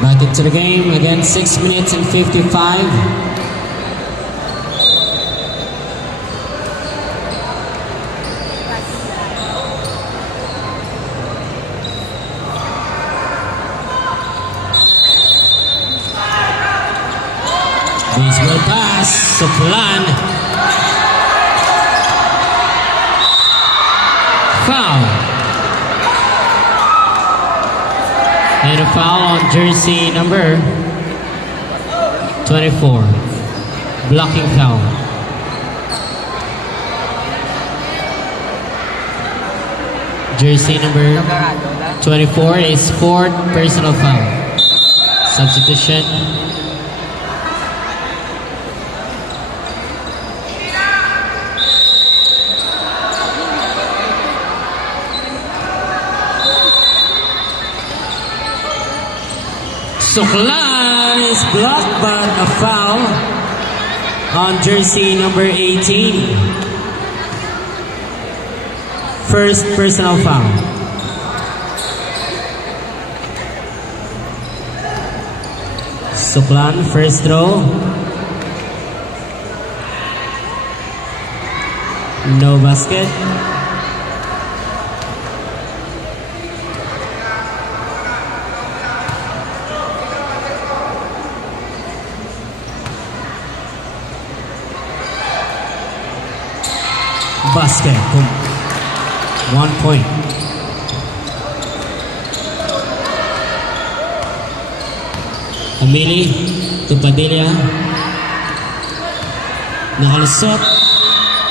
Back into the game, again 6 minutes and 55. Baseball pass, Suklan. Foul. And a foul on jersey number 24. Blocking foul. Jersey number 24 is fourth personal foul. Substitution. Suklan is blocked, but a foul on jersey number 18. First personal foul. Suklan, first throw. No basket. Basket, 1 point. Amili to Padilla. Nakalusot.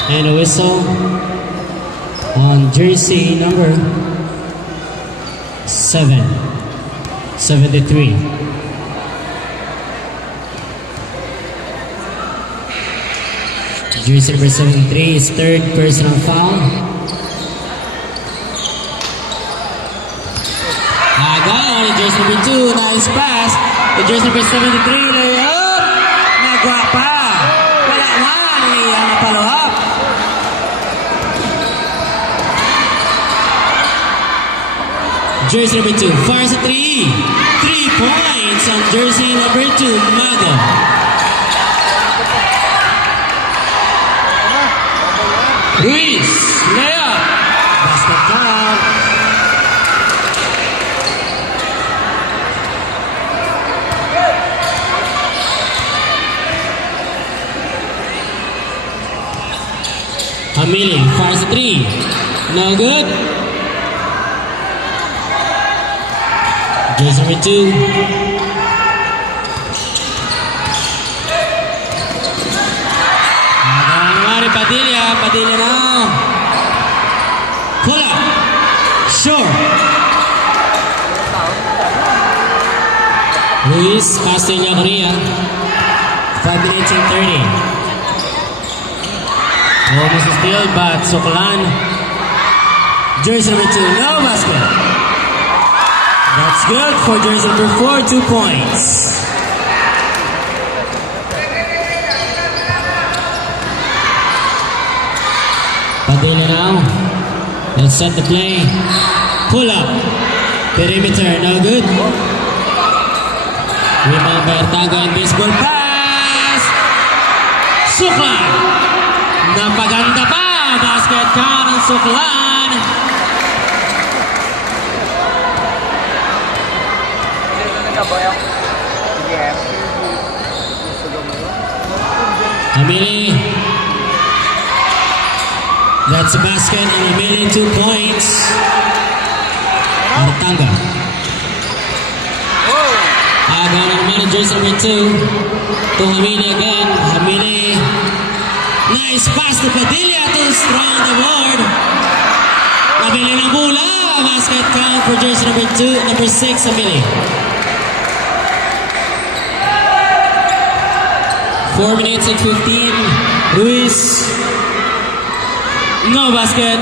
And a whistle on jersey number 73. Jersey number 73 is third personal foul. Again, jersey number 2, nice pass. The jersey number 73, layup. Nagwa pa. Wala man, iyang na-follow up. Jersey number 2, fires a 3. 3 points on jersey number 2, Mago. Ruiz, layup. Basket count. Hamili fires a 3. No good. Jersey number 2. Padilla now. Pull up. Sure. Luis Castilla Korea. 5 minutes and 30. Almost a steal, but Suklan. Jersey number 2, no basket. That's good for jersey number 4, 2 points. Padilla now. Let's set the play. Pull up. Perimeter, no good. Rebound by Artago and baseball pass. Suklan. Napaganda pa. Basket count ng Suklan. Hamili. That's a basket and Hamili 2 points. Artaga. Aga ng managers number 2 to Hamili again. Hamili. Nice pass to Padilla to strong the board. Hamili ng bola. Basket count for jersey number 6 Hamili. 4 minutes and 15. Ruiz. No basket.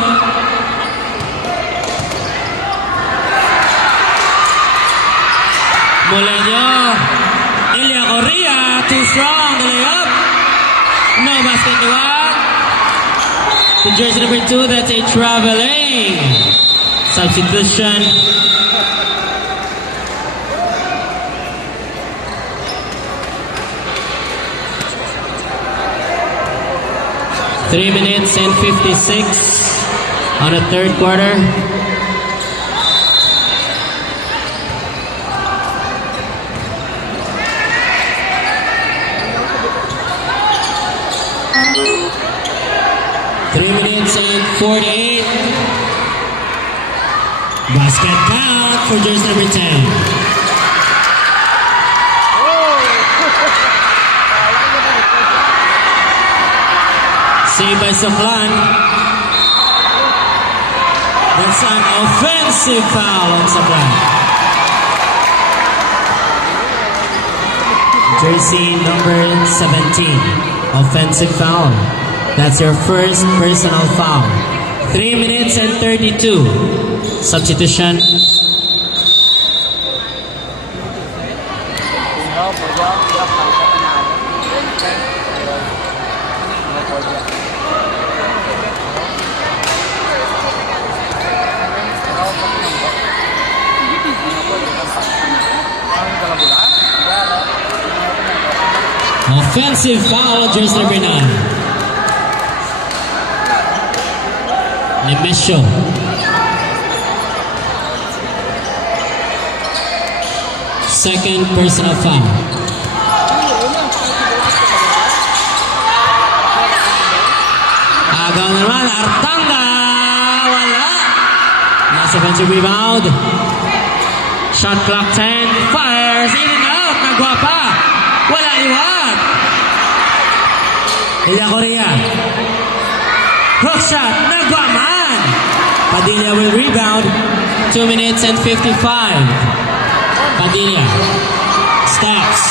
Moleño. Ilya Correa, too strong, the layup. No basket to one. To jersey number 2, that's a traveling. Substitution. Three minutes and 56 on the third quarter. Three minutes and 48. Basket count for jersey number 10. Saved by Saflan. That's an offensive foul on Saflan. Jersey number 17. Offensive foul. That's your first personal foul. 3 minutes and 32. Substitution. Offensive foul, jersey number 9. Nemesio. Second personal foul. Agaw naman, Artanga. Wala. Nice offensive rebound. Shot clock 10. Fires in and out. Nagwa pa. Wala iwat. Ilya Correa. Hook shot. Nagwa man. Padilla will rebound. 2 minutes and 55. Padilla. Stops.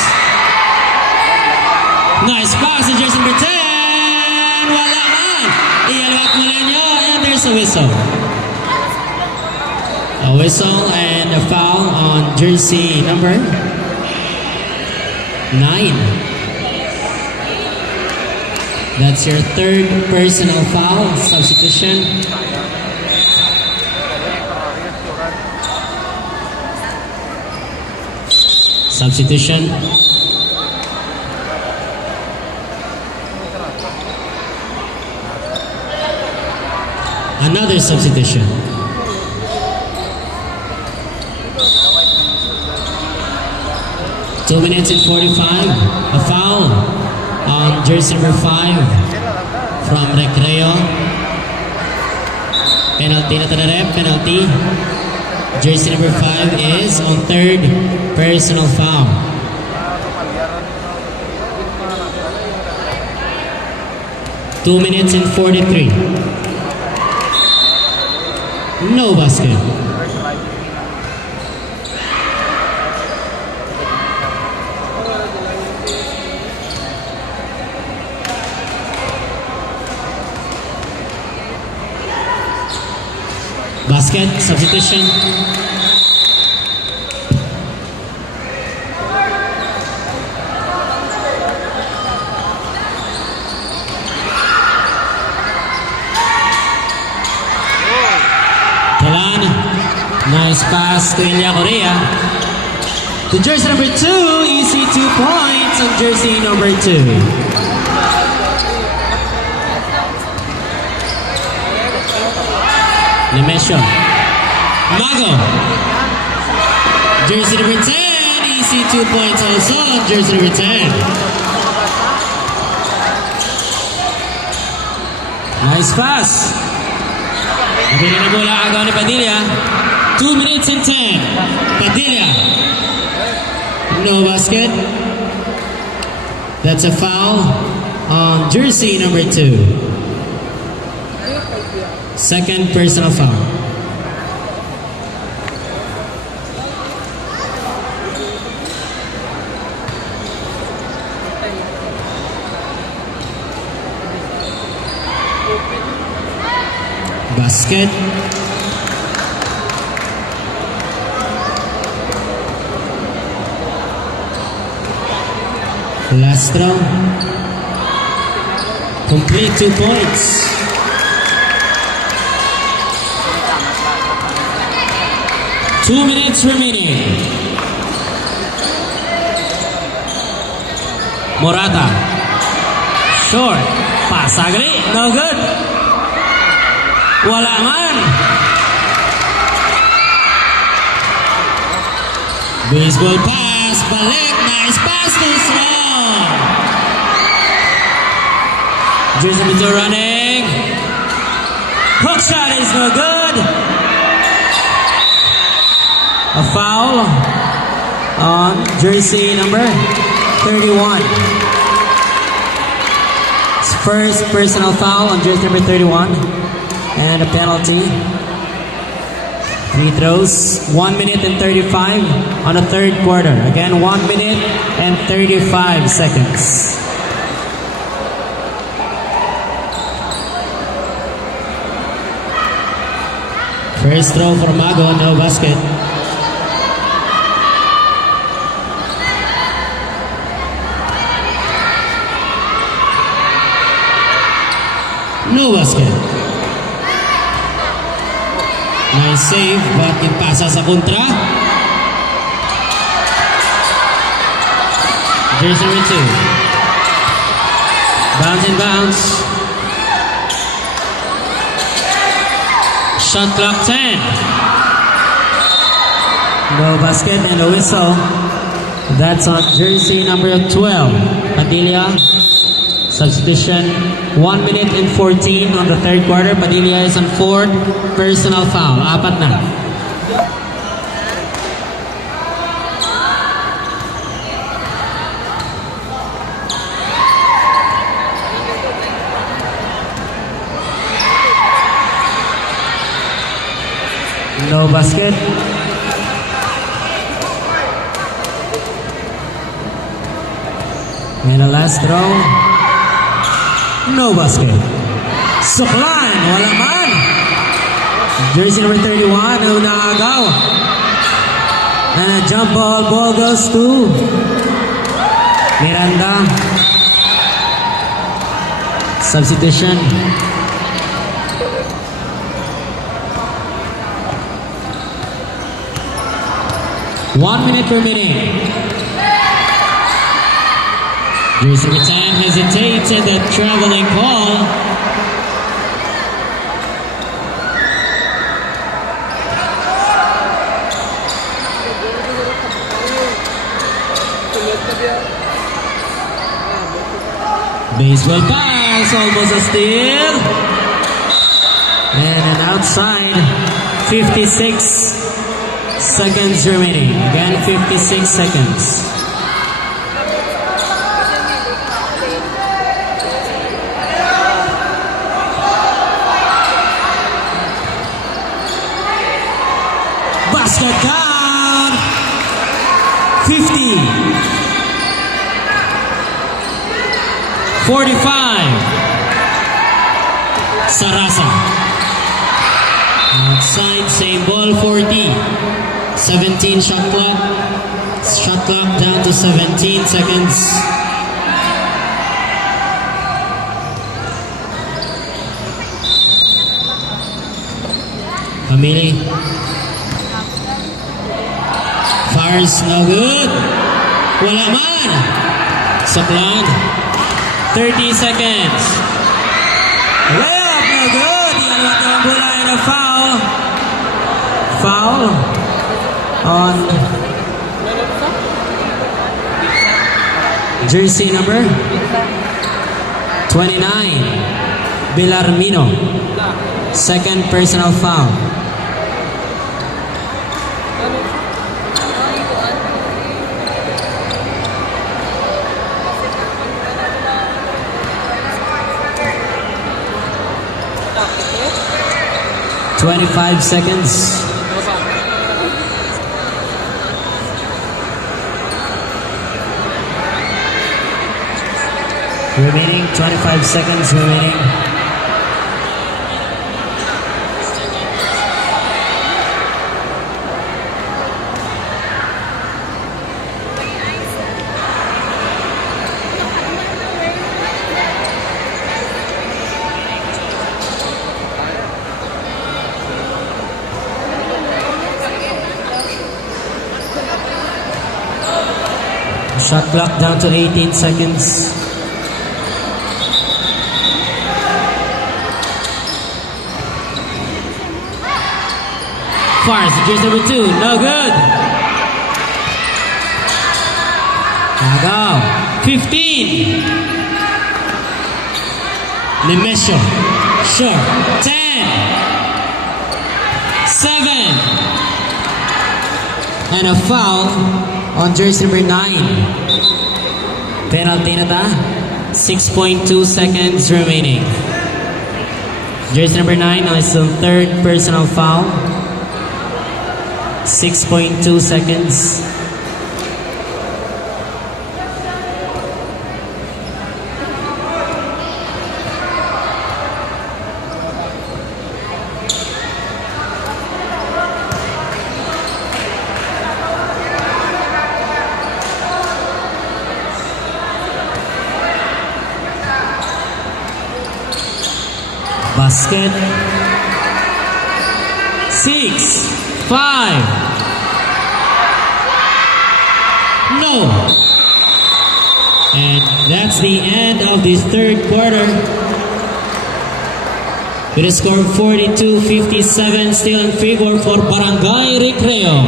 Nice pass to jersey number 10. Wala man. Iyalwat Moleño. And there's a whistle. A whistle and a foul on jersey number 9. That's your third personal foul. Substitution. Substitution. Another substitution. Two minutes and 45. A foul on jersey number 5 from Recreo. Penalty na to the ref. Penalty. Jersey number 5 is on third personal foul. Two minutes and 43. No basket. Basket, substitution. Talan, nice pass to Ilya Correa. To jersey number 2, easy 2 points on jersey number 2. Nemesio. Mago. Jersey number 10. Easy 2 points also on jersey number 10. Nice pass. Nabili na bola agaw ni Padilla. 2 minutes and 10. Padilla. No basket. That's a foul on jersey number 2. Second personal foul. Basket. Last throw. Complete 2 points. Two minutes remaining. Morata. Short. Pasagli. No good. Wala man. Baseball pass. Balik. Nice pass to strong. Jersey number 2 running. Hook shot is no good. A foul on jersey number 31. It's first personal foul on jersey number 31. And a penalty. Free throws. 1 minute and 35 on the third quarter. Again, 1 minute and 35 seconds. First throw for Mago, no basket. No basket. Nice save, but ipasa sa kontra. Jersey number 2. Bounce and bounce. Shot clock 10. No basket and a whistle. That's on jersey number 12. Padilla. Substitution, 1 minute and 14 on the third quarter. Padilla is on fourth personal foul. Apat na. No basket. And the last throw. No basket. Suklan, wala man. Jersey number 31, Unagaw. And a jump ball, ball goes to Miranda. Substitution. One minute remaining. Jersey number 10 hesitates at the traveling call. Baseball pass, almost a steal. And an outside, 56 seconds remaining. Again, 56 seconds. Basket count, 50, 45, Sarasa. Outside, same ball, 40, 17 shot clock down to 17 seconds. Family. Fires, no good. Wala man. Saklan. 30 seconds. Layup, no good. Yan ang tumambula and a foul. Foul on jersey number 29, Villarmino. Second personal foul. Twenty-five seconds. Remaining, 25 seconds remaining. Shot clock down to 18 seconds. Fires to jersey number 2. No good. Now 15. Nemesio. Short. 10. 7. And a foul on jersey number 9. Penalty na ta. 6.2 seconds remaining. Jersey number 9 is the third personal foul. 6.2 seconds. Basket. 6, 5. No. And that's the end of this third quarter. With a score of 42-57, still in favor for Barangay Recreo.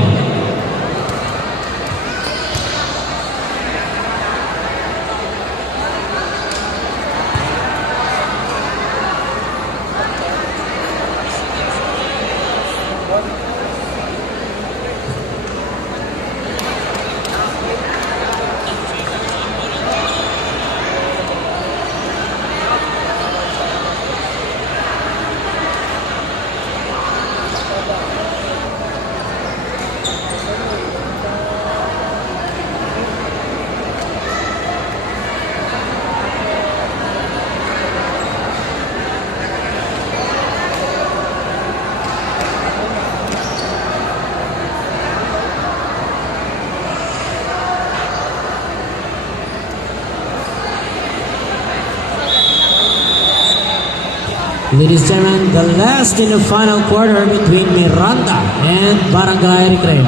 Ladies and gentlemen, the last in the final quarter between Miranda and Barangay Recreo.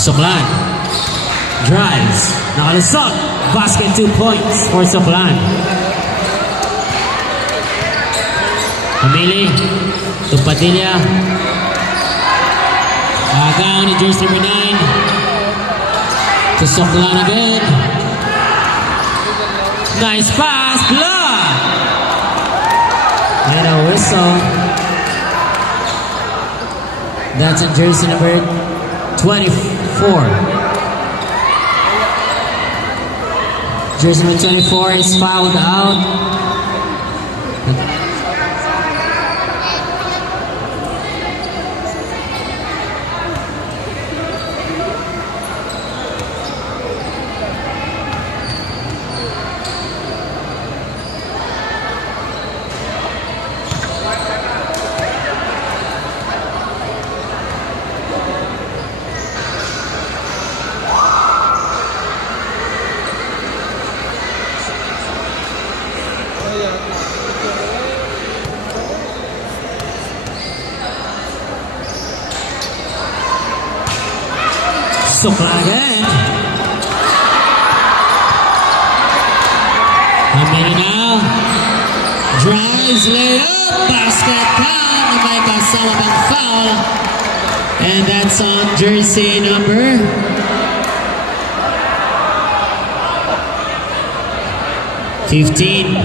Soklan drives, nakalusot, basket 2 points for Soklan. Amili to Padilla. Agaw ni jersey number 9 to Soklan again. Nice pass, block! And a whistle. That's in jersey number 24. Jersey number 24 is fouled out. Soklan again. Amili now. Drives, layup, basket count. Na may kasama pang foul. And that's on jersey number 15.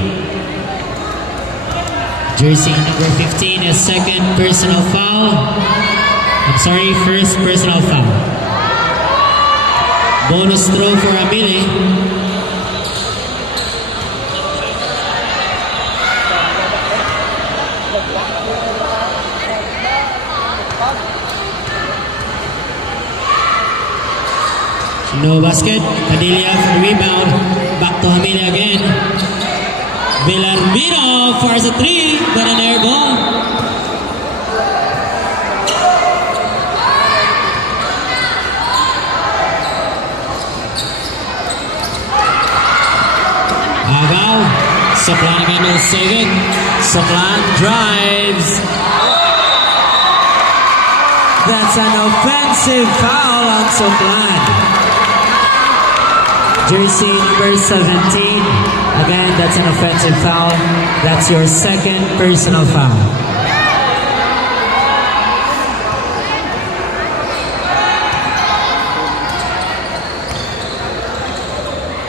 Jersey number 15, a second personal foul. I'm sorry, first personal foul. Bonus throw for Amili. No basket. Padilla for the rebound. Back to Amili again. Villarmino fires a three, but an air ball. Agaw, Soplan again will save it. Soplan drives. That's an offensive foul on Soplan. Jersey number 17. Again, that's an offensive foul. That's your second personal foul.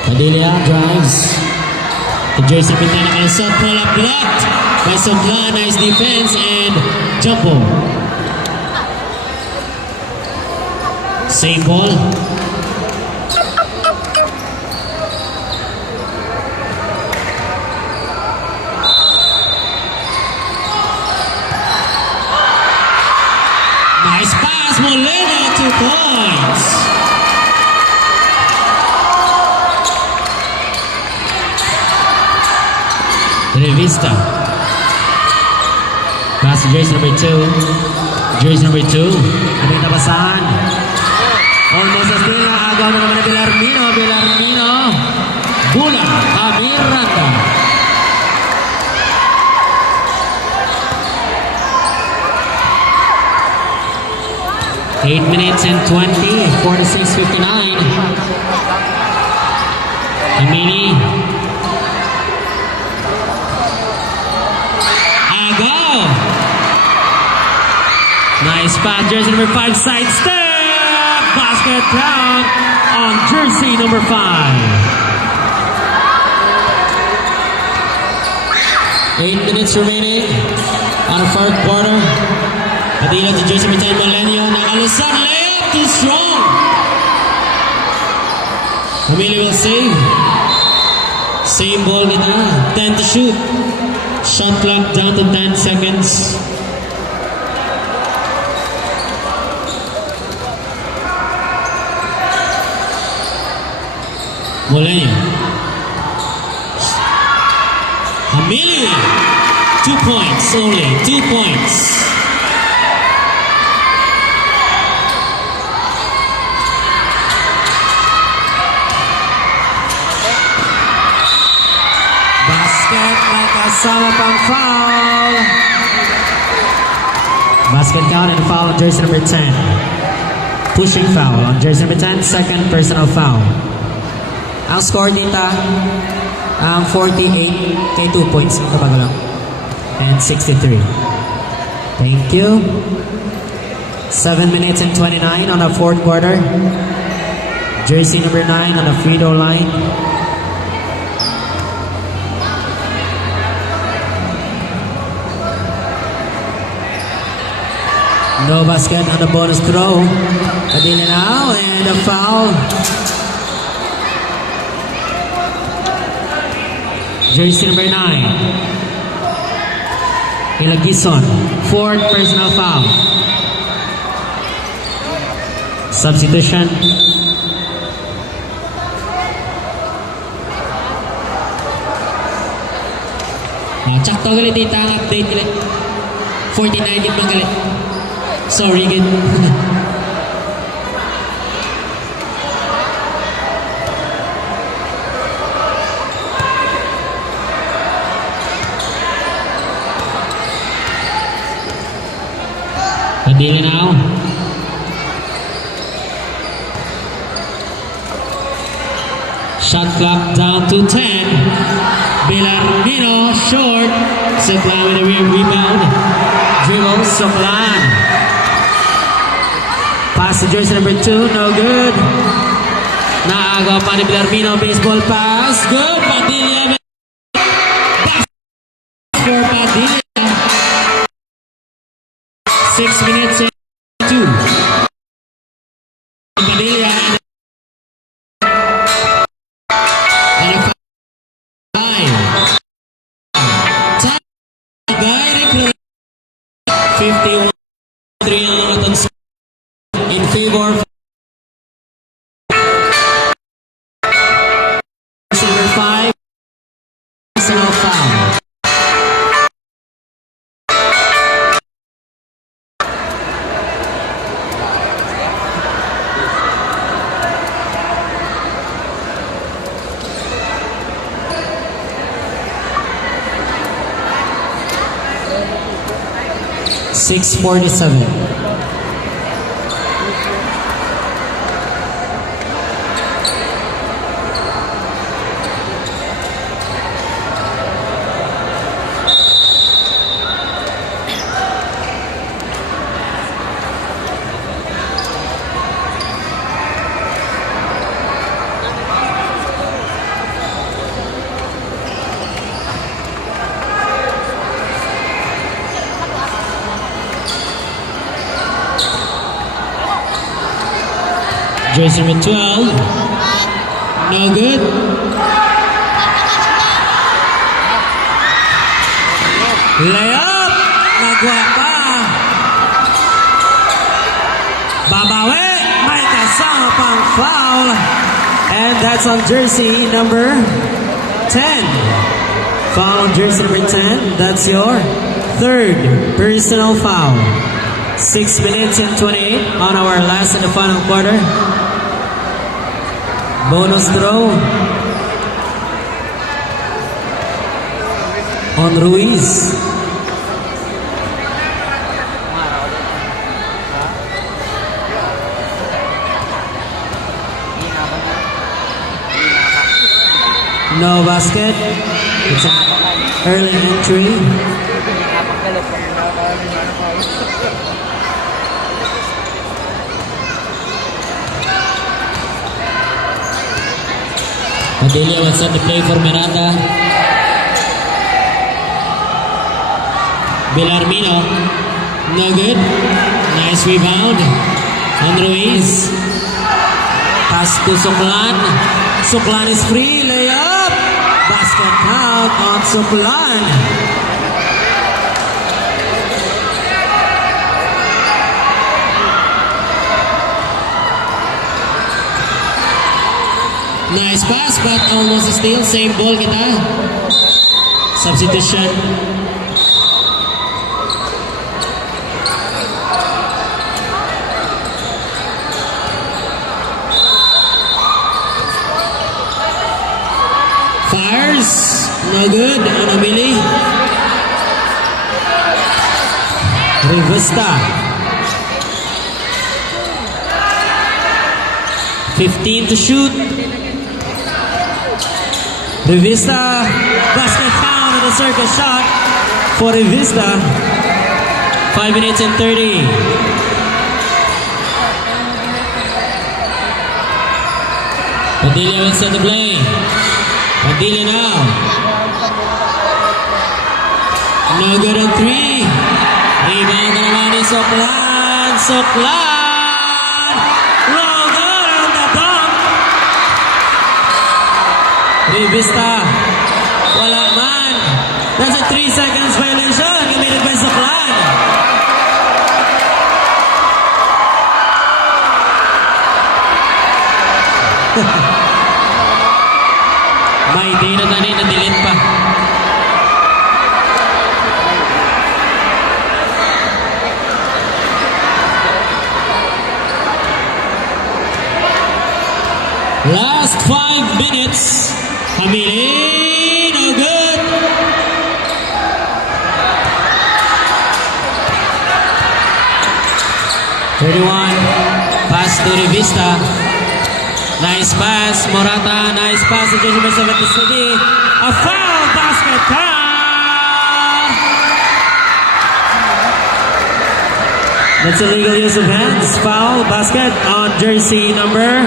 Padilla drives. The jersey number 10 Malasot, pull up blocked by Soplan. Nice defense and jump ball. Same ball. Nice pass, Molina, 2 points. Revista. Pass to jersey number 2. Jersey number 2. Ano yung nabasahan? Almost a steal na agaw na naman na Villarmino. Villarmino. Bula. Amiranda. Eight minutes and 20. 46:59. Amini. Nice pass, jersey number 5, side step, basket down on jersey number 5. 8 minutes remaining on the fourth quarter. Padilla to jersey number 10, Milenio. Nakalusan, layup, too strong. Hamili will save. Same ball nila, 10 to shoot. Shot clock down to 10 seconds. Molina. Hamili. 2 points only. 2 points. Basket may kasama pang foul. Basket count and foul on jersey number 10. Pushing foul on jersey number 10. Second personal foul. Ang score dito, 48 kay 2 points. Kabago lang. And 63. Thank you. 7 minutes and 29 on the fourth quarter. Jersey number 9 on the free throw line. No basket on the bonus throw. Padilla now and a foul. Jersey number 9. Ilagison. Fourth personal foul. Substitution. Tsakto galit dito ang update galit. 49 din bang galit. Sorry gid. Padilla now. Shot clock down to 10. Villarmino short. Soplan with a rear rebound. Dribble Soplan. Pass to jersey number 2. No good. Naagaw pa ni Villarmino. Baseball pass. Good. Padilla. Pass for Padilla. 6 minutes and 2. Padilla and a 5. Time. Guy 51. 3 ang naman in favor of number 5. Personal foul. 6:47. Jersey number 12. No good. Layup. Nagwa pa. Babawi. May kasama pang foul. And that's on jersey number 10. Foul on jersey number 10. That's your third personal foul. 6 minutes and 28 on our last and the final quarter. Bonus throw on Ruiz. No basket. It's an early entry. Padilla will set the play for Miranda. Villarmino. No good. Nice rebound on Ruiz. Pass to Suklan. Suklan is free. Layup. Basket count on Suklan. Nice pass, but almost a steal. Same ball kita. Substitution. Fires. No good. Anamili. Rivesta. 15 to shoot. Rivista, basket found on the circle shot for Rivista. 5 minutes and 30. Padilla will set the play. Padilla now. No good on 3. Rebound na naman ni Soklan. Soklan! No good on the dunk. Rivista, wala man. That's a 3 seconds violation committed by Soklan. May data tani na delete pa. Last 5 minutes. Hamili, no good. Pass to Rivista. Nice pass, Morata. Nice pass to Jersey number 73. A foul basket count. That's a legal use of hands. Foul basket on jersey number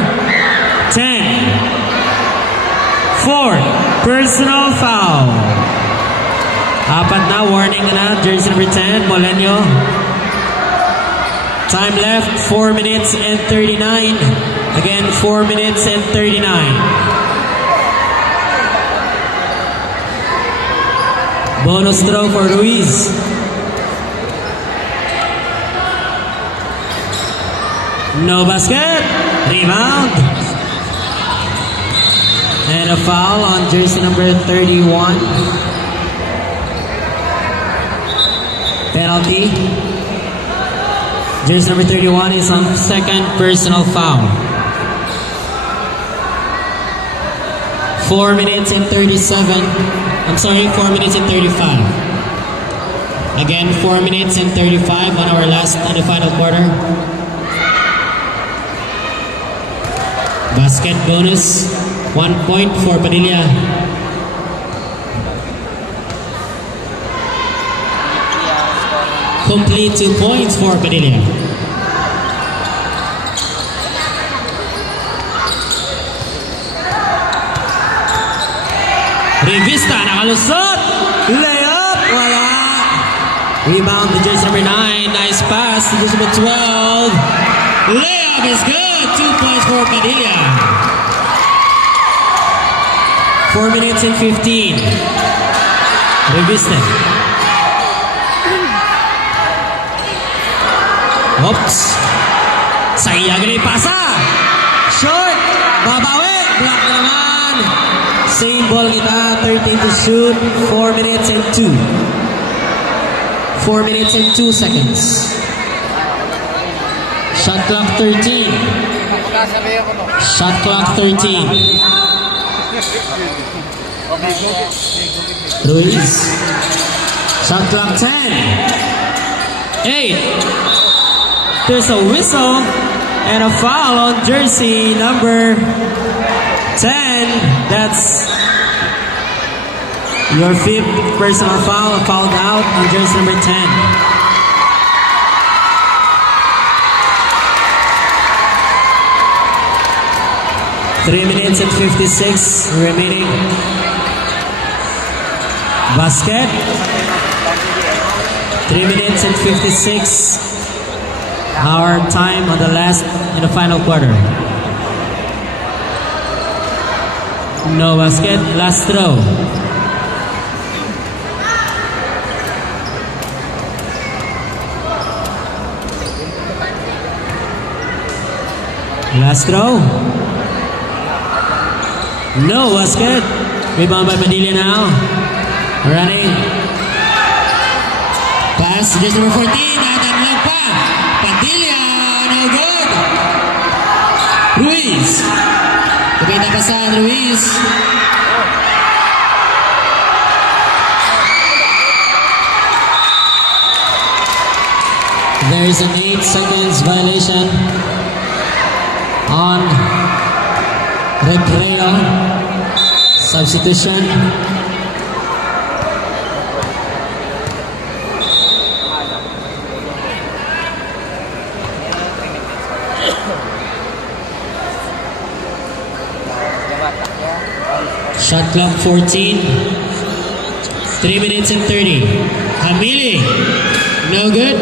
10. 4. Personal foul. Apat na, warning na, jersey number 10, Molenyo. Time left, 4 minutes and 39. Again, 4 minutes and 39. Bonus throw for Ruiz. No basket. Rebound. And a foul on jersey number 31. Penalty. Jersey number 31 is on second personal foul. 4 minutes and 37. I'm sorry, 4 minutes and 35. Again, 4 minutes and 35 on our last and the final quarter. Basket bonus, 1 point for Padilla. Complete 2 points for Padilla. Revista, nakalusot! Layup, wala! Rebound to jersey number 9. Nice pass to jersey number 12. Layup is good. 2 points for Padilla. 4 minutes and 15. Revista. Oops. Sayang ni pasa. Short. Babawi. Block na naman. Same ball kita. 13 to shoot. 4 minutes and 2. 4 minutes and 2 seconds. Shot clock 13. Shot clock 13. Ruiz. Shot clock 10. 8. There's a whistle and a foul on jersey number 10. That's your 5th personal foul, fouled out on jersey number 10. Three minutes and 56 remaining. Basket. 3 minutes and 56. Our time on the last in the final quarter. No basket. Last throw. Last throw. No basket. Rebound by Padilla now. Running. Pass to just number 14. Natanong pa. Padilla. No good. Ruiz. Kapita pasan Ruiz. There is an 8 seconds violation on Recreo. Substitution. Shot clock 14. 3 minutes and 30. Hamili. No good.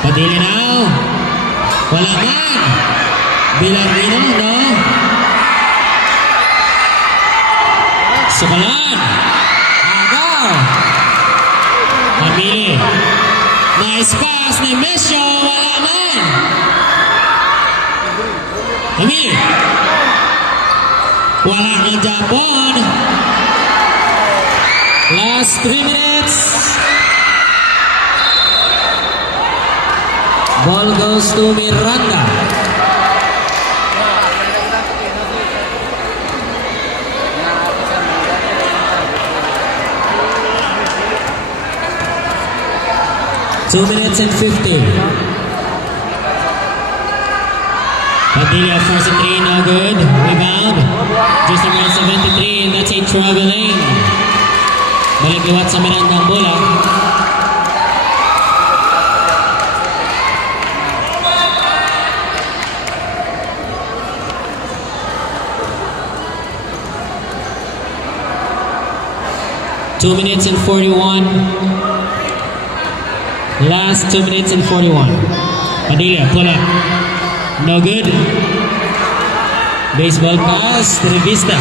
Padilla now. Wala man. Bilarino, no. Sukalan. Agaw. Hamili. Nice pass ni Mesho. Wala man. Hamili. Wala ng Japon. Last 3 minutes. Ball goes to Miranda. Two minutes and 50. Padilla first and 3, no good. Rebound. Just number 73, and that's a traveling. Balik liwat sa Miranda ang bola. Two minutes and 41. Last 2 minutes and 41. Padilla, pull up. No good. Baseball pass to Revista.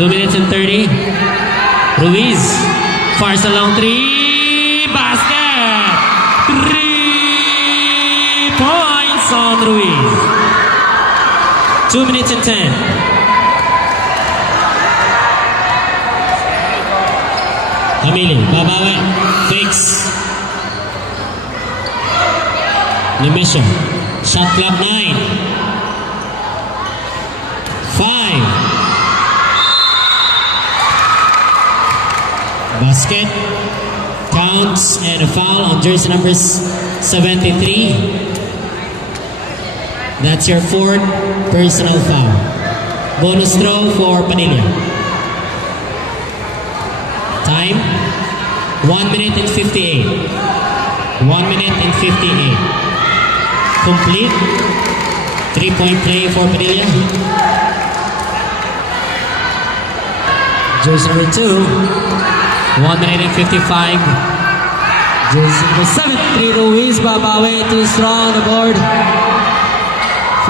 2 minutes and 30. Ruiz. Far sa long 3. Basket. 3 points on Ruiz. 2 minutes and 10. Hamili, babawi. Fix. Nemesio. Shot clock 9. 5. Basket. Counts and a foul on jersey number 73. That's your fourth personal foul. Bonus throw for Padilla. Time 1 minute and 58. 1 minute and 58. Complete. 3-point play for Padilla. Jersey number 2. 1 minute and 55. Jersey number 73, Ruiz, babawi, too strong on the board.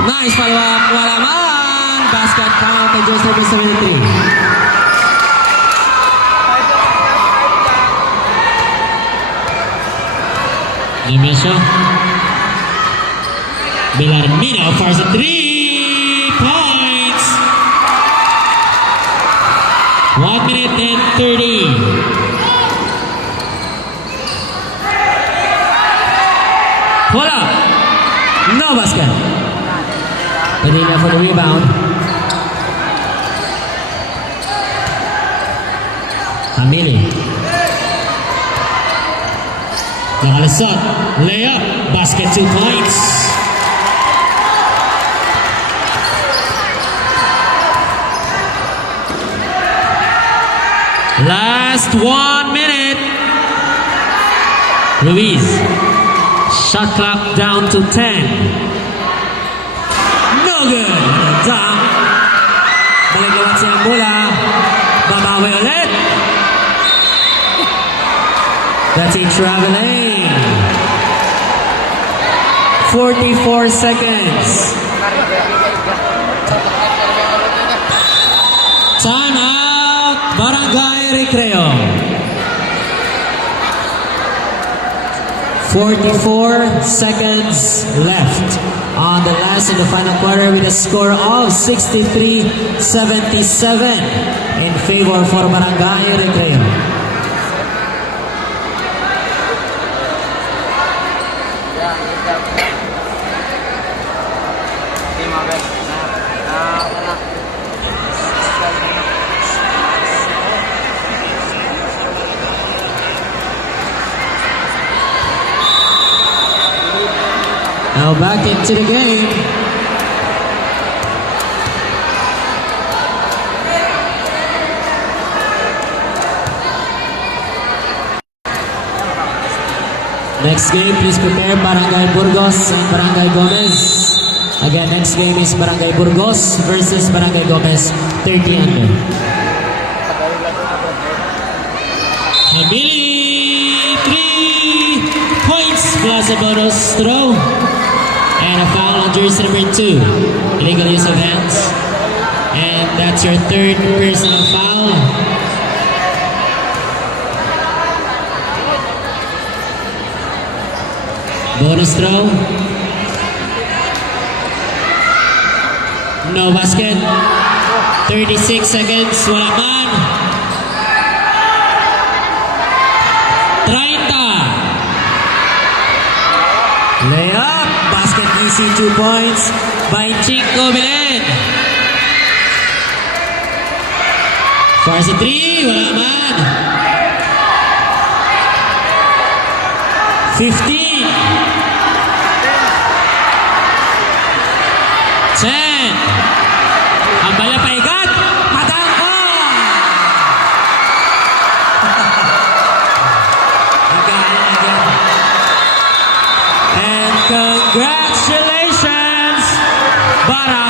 Nice follow-up, wala man. Basket count kay jersey number 73. Nemesio. Bellarmino for the 3 points. 1 minute and 30. Wala. No basket. Padilla for the rebound. Hamili. Nakalasot. Layup. Basket 2 points. Last 1 minute. Ruiz. Shot clock down to 10. No good. Dunk. Balik-balik siyang bola. Babawi ulit. That's a traveling. 44 seconds. Time out. Barangay Recreo. 44 seconds left on the last and the final quarter with a score of 63-77 in favor for Barangay Recreo. Now back into the game. Next game, please prepare Barangay Burgos and Barangay Gomez. Again, next game is Barangay Burgos versus Barangay Gomez, 30 under. Hamili, 3 points plus a bonus throw. And a foul on jersey number 2. Illegal use of hands. And that's your third personal foul. Bonus throw. No basket. 36 seconds. Wala man. 30. Layup. Basket easy. 2 points by Chico Belen. For the 3. Wala man. 15. 10. Ang bala paigat. Matangko. And congratulations, Barangay